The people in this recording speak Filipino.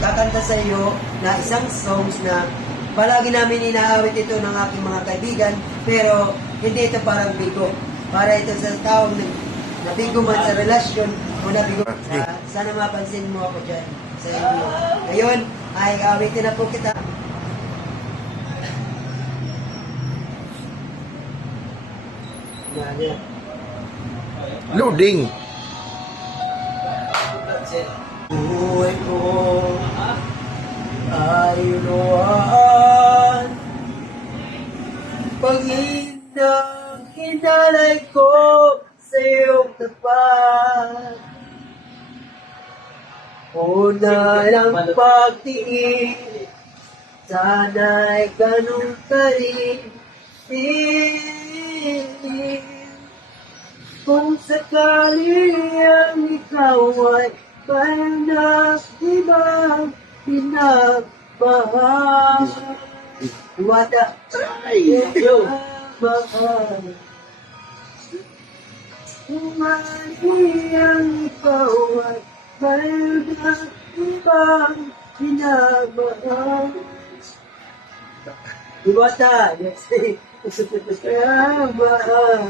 kakanta sa iyo na isang songs na palagi namin inaawit ito ng aking mga kaibigan, pero hindi ito parang bigo. Para ito sa taong nabigo man sa relasyon o nabigo. Sana mapansin mo ako dyan sa inyo. Ngayon, ay awitin na po kita. Loading. Buhay ko ay luhaan. Panginoon, hinalay ko sa iyong tapat. Una lang pagtingin, sana'y ganun ka rin. Kung sakali ang ikaw ay mayroon na ibang pinagmahal. Wala mahal. Kung mali ang ikaw ay mayroon na ibang pinagmahal. Iwata, yes. Mahal.